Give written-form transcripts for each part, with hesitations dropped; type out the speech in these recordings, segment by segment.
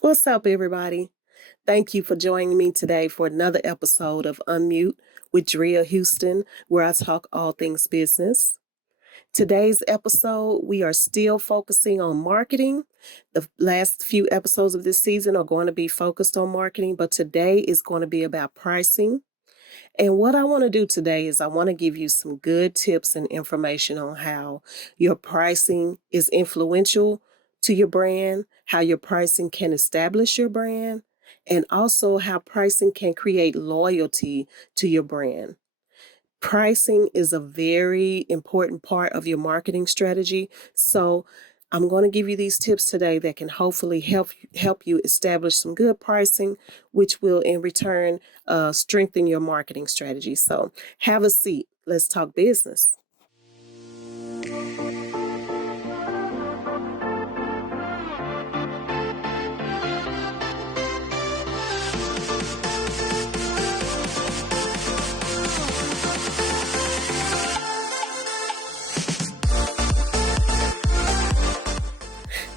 What's up, everybody? Thank you for joining me today for another episode of Unmute with Drea Houston, where I talk all things business. Today's episode, we are still focusing on marketing. The last few episodes of this season are going to be focused on marketing, but today is going to be about pricing. And what I want to do today is I want to give you some good tips and information on how your pricing is influential to your brand, how your pricing can establish your brand, and also how pricing can create loyalty to your brand. Pricing is a very important part of your marketing strategy. So I'm going to give you these tips today that can hopefully help you establish some good pricing, which will in return strengthen your marketing strategy. So have a seat. Let's talk business.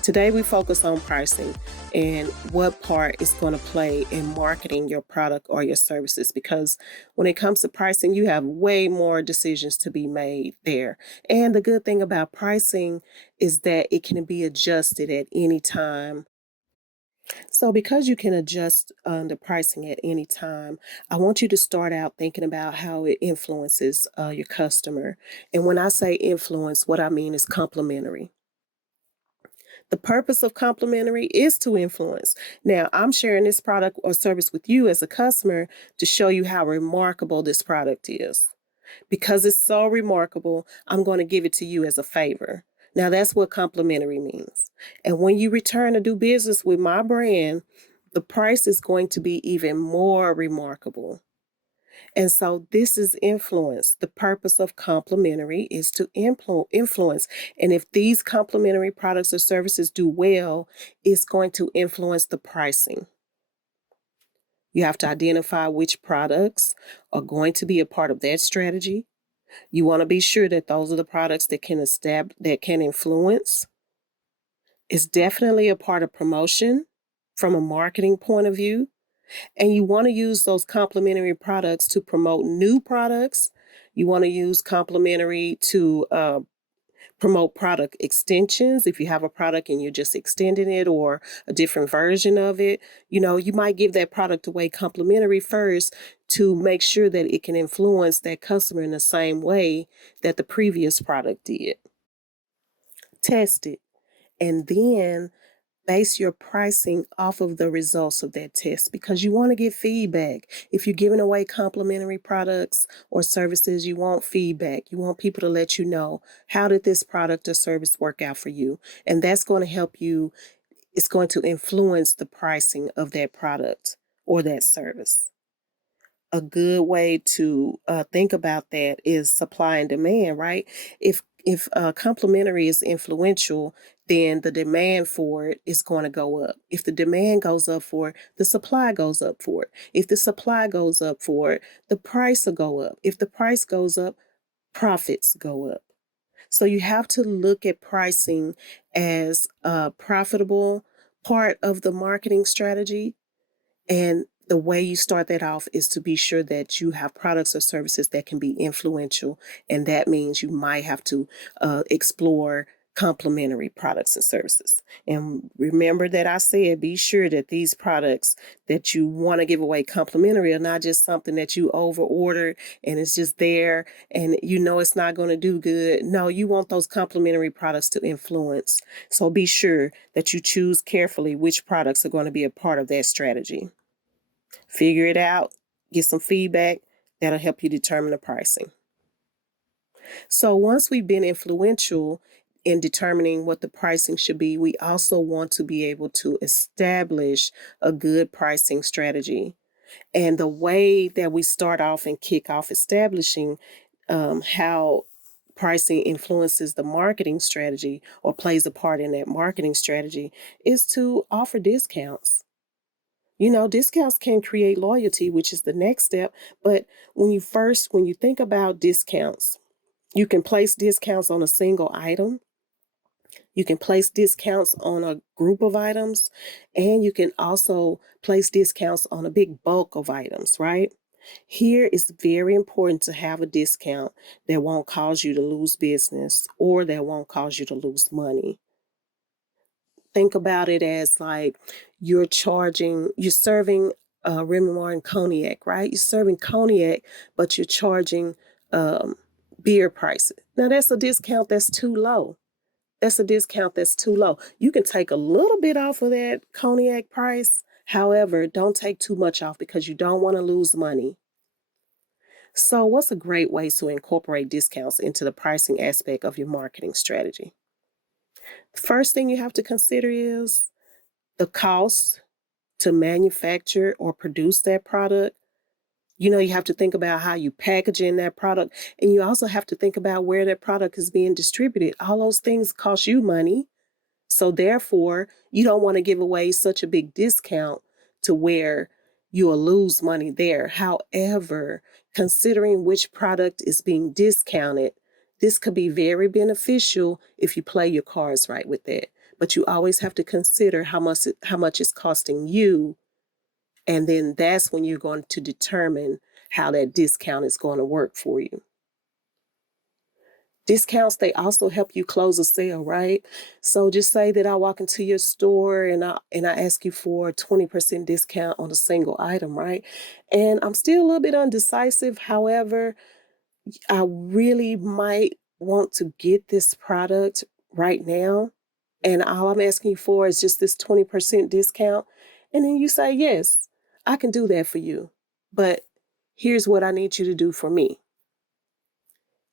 Today, we focus on pricing and what part is going to play in marketing your product or your services. Because when it comes to pricing, you have way more decisions to be made there. And the good thing about pricing is that it can be adjusted at any time. So, because you can adjust the pricing at any time, I want you to start out thinking about how it influences your customer. And when I say influence, what I mean is complementary. The purpose of complimentary is to influence. Now, I'm sharing this product or service with you as a customer to show you how remarkable this product is. Because it's so remarkable, I'm going to give it to you as a favor. Now, that's what complimentary means. And when you return to do business with my brand, the price is going to be even more remarkable. And so this is influence. The purpose of complementary is to influence. And if these complementary products or services do well, it's going to influence the pricing. You have to identify which products are going to be a part of that strategy. You want to be sure that those are the products that can influence. It's definitely a part of promotion from a marketing point of view. And you want to use those complementary products to promote new products. You want to use complementary to promote product extensions. If you have a product and you're just extending it or a different version of it, you might give that product away complimentary first to make sure that it can influence that customer in the same way that the previous product did. Test it. And then base your pricing off of the results of that test because you want to get feedback. If you're giving away complimentary products or services, you want feedback. You want people to let you know, how did this product or service work out for you? And that's going to help you. It's going to influence the pricing of that product or that service. A good way to think about that is supply and demand, right? If complimentary is influential, then the demand for it is going to go up. If the demand goes up for it, the supply goes up for it. If the supply goes up for it, the price will go up. If the price goes up, profits go up. So you have to look at pricing as a profitable part of the marketing strategy, and the way you start that off is to be sure that you have products or services that can be influential. And that means you might have to explore complementary products and services. And remember that I said, be sure that these products that you want to give away complimentary are not just something that you over ordered and it's just there and it's not going to do good. No, you want those complementary products to influence. So be sure that you choose carefully which products are going to be a part of that strategy. Figure it out, get some feedback. That'll help you determine the pricing. So once we've been influential in determining what the pricing should be, we also want to be able to establish a good pricing strategy. And the way that we start off and kick off establishing how pricing influences the marketing strategy or plays a part in that marketing strategy is to offer discounts. Discounts can create loyalty, which is the next step. But when you think about discounts, you can place discounts on a single item. You can place discounts on a group of items, and you can also place discounts on a big bulk of items, right? Here it's very important to have a discount that won't cause you to lose business or that won't cause you to lose money. Think about it as like you're serving Remy Martin cognac, right? You're serving cognac, but you're charging um, beer prices. Now that's a discount that's too low. That's a discount that's too low. You can take a little bit off of that cognac price. However, don't take too much off because you don't want to lose money. So, what's a great way to incorporate discounts into the pricing aspect of your marketing strategy? First thing you have to consider is the cost to manufacture or produce that product. You have to think about how you package in that product, and you also have to think about where that product is being distributed. All those things cost you money. So therefore, you don't want to give away such a big discount to where you will lose money there. However, considering which product is being discounted, this could be very beneficial if you play your cards right with that. But you always have to consider how much it's costing you, and then that's when you're going to determine how that discount is going to work for you. Discounts, they also help you close a sale, right? So just say that I walk into your store and I ask you for a 20% discount on a single item, right? And I'm still a little bit undecisive. However, I really might want to get this product right now. And all I'm asking you for is just this 20% discount. And then you say, yes, I can do that for you. But here's what I need you to do for me.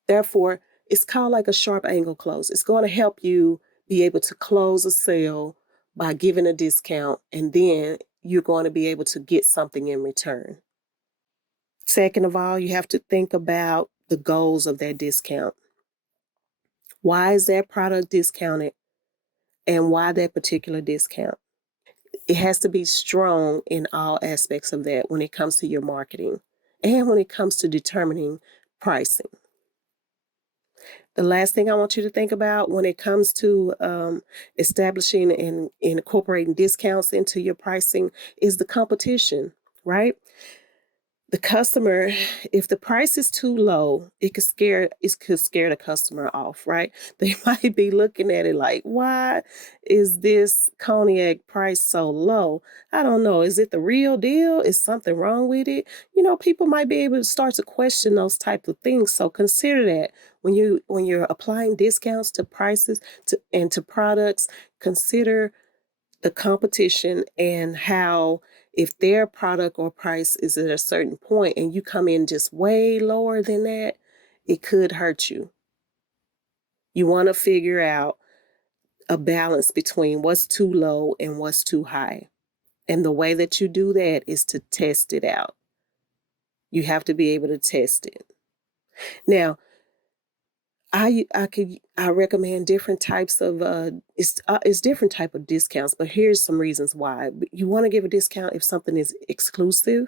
Therefore, it's called like a sharp angle close. It's going to help you be able to close a sale by giving a discount, and then you're going to be able to get something in return. Second of all, you have to think about the goals of that discount. Why is that product discounted, and why that particular discount? It has to be strong in all aspects of that when it comes to your marketing and when it comes to determining pricing. The last thing I want you to think about when it comes to establishing and incorporating discounts into your pricing is the competition, right? The customer, if the price is too low, it could scare the customer off, right? They might be looking at it like, why is this cognac price so low? I don't know. Is it the real deal? Is something wrong with it? People might be able to start to question those type of things. So consider that when you're applying discounts to prices and to products, consider the competition and how if their product or price is at a certain point and you come in just way lower than that, it could hurt you. You want to figure out a balance between what's too low and what's too high. And the way that you do that is to test it out. You have to be able to test it. Now, I recommend different types of it's different type of discounts, but here's some reasons why. You want to give a discount if something is exclusive.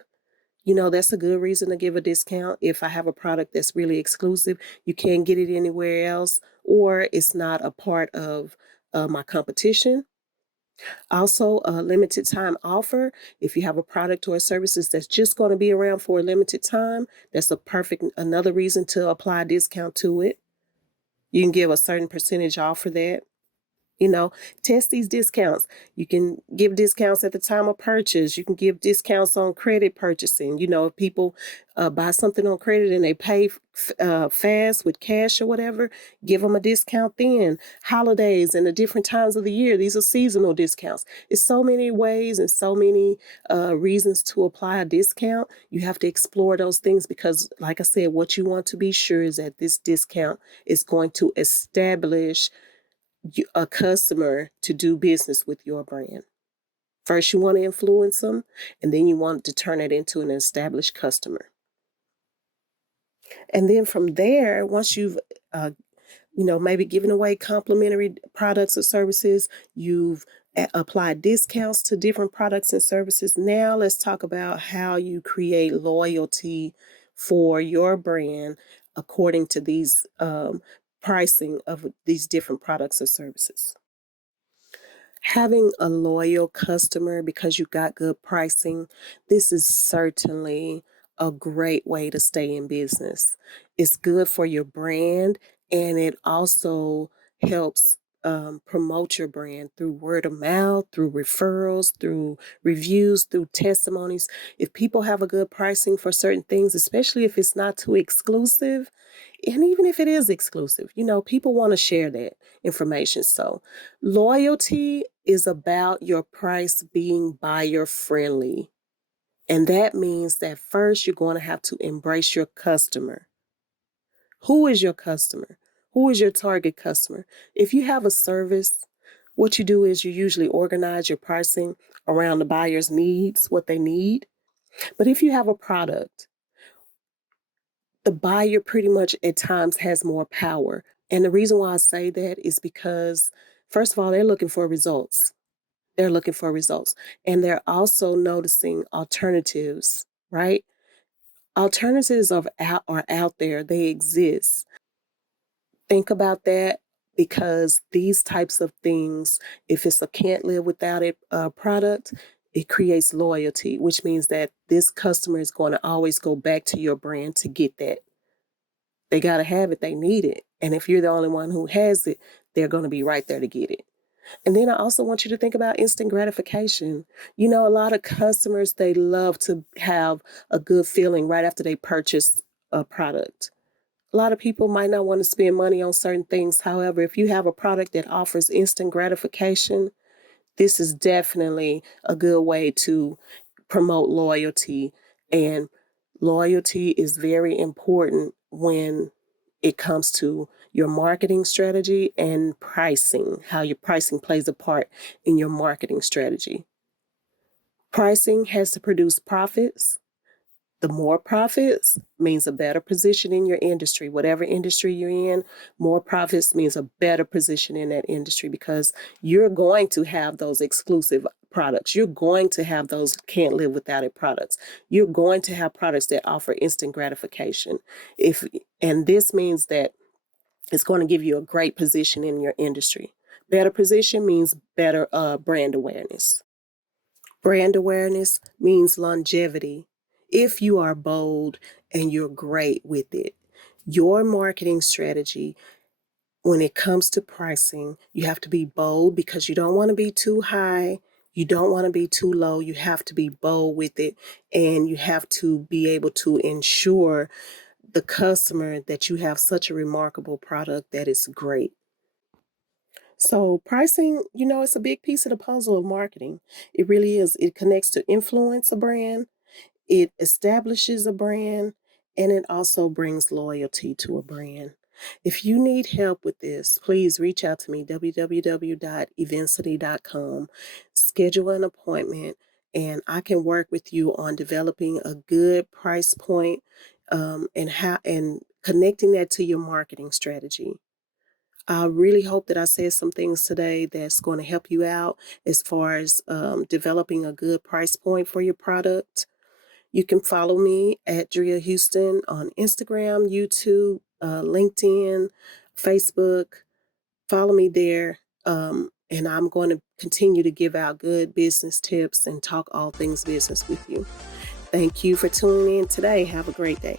That's a good reason to give a discount. If I have a product that's really exclusive, you can't get it anywhere else, or it's not a part of my competition. Also, a limited time offer. If you have a product or services that's just going to be around for a limited time, that's another reason to apply a discount to it. You can give a certain percentage off for that. You know, test these discounts. You can give discounts at the time of purchase. You can give discounts on credit purchasing. If people buy something on credit and they pay fast with cash or whatever, give them a discount then. Holidays and the different times of the year, these are seasonal discounts. It's so many ways and so many reasons to apply a discount. You have to explore those things because, like I said, what you want to be sure is that this discount is going to establish a customer to do business with your brand. First, you want to influence them, and then you want to turn it into an established customer. And then from there, once you've maybe given away complimentary products or services, you've applied discounts to different products and services. Now let's talk about how you create loyalty for your brand according to these pricing of these different products or services. Having a loyal customer because you got good pricing, this is certainly a great way to stay in business. It's good for your brand, and it also helps promote your brand through word of mouth, through referrals, through reviews, through testimonies. If people have a good pricing for certain things, especially if it's not too exclusive, and even if it is exclusive, people want to share that information. So, loyalty is about your price being buyer friendly. And that means that first you're going to have to embrace your customer. Who is your customer? Who is your target customer? If you have a service, what you do is you usually organize your pricing around the buyer's needs, what they need. But if you have a product, the buyer pretty much at times has more power. And the reason why I say that is because, first of all, they're looking for results. They're looking for results. And they're also noticing alternatives, right? Alternatives are out there, they exist. Think about that because these types of things, if it's a can't live without it product, it creates loyalty, which means that this customer is going to always go back to your brand to get that. They got to have it, they need it. And if you're the only one who has it, they're going to be right there to get it. And then I also want you to think about instant gratification. A lot of customers, they love to have a good feeling right after they purchase a product. A lot of people might not want to spend money on certain things. However, if you have a product that offers instant gratification, this is definitely a good way to promote loyalty. And loyalty is very important when it comes to your marketing strategy and pricing, how your pricing plays a part in your marketing strategy. Pricing has to produce profits. The more profits means a better position in your industry. Whatever industry you're in, more profits means a better position in that industry because you're going to have those exclusive products. You're going to have those can't live without it products. You're going to have products that offer instant gratification. And this means that it's going to give you a great position in your industry. Better position means better brand awareness. Brand awareness means longevity. If you are bold and you're great with it, your marketing strategy, when it comes to pricing, you have to be bold because you don't want to be too high. You don't want to be too low. You have to be bold with it. And you have to be able to ensure the customer that you have such a remarkable product that is great. So pricing, it's a big piece of the puzzle of marketing. It really is. It connects to influence a brand, it establishes a brand, and it also brings loyalty to a brand. If you need help with this, please reach out to me, www.evincity.com. Schedule an appointment, and I can work with you on developing a good price point and connecting that to your marketing strategy. I really hope that I said some things today that's going to help you out as far as developing a good price point for your product. You can follow me at Drea Houston on Instagram, YouTube, LinkedIn, Facebook. Follow me there. And I'm going to continue to give out good business tips and talk all things business with you. Thank you for tuning in today. Have a great day.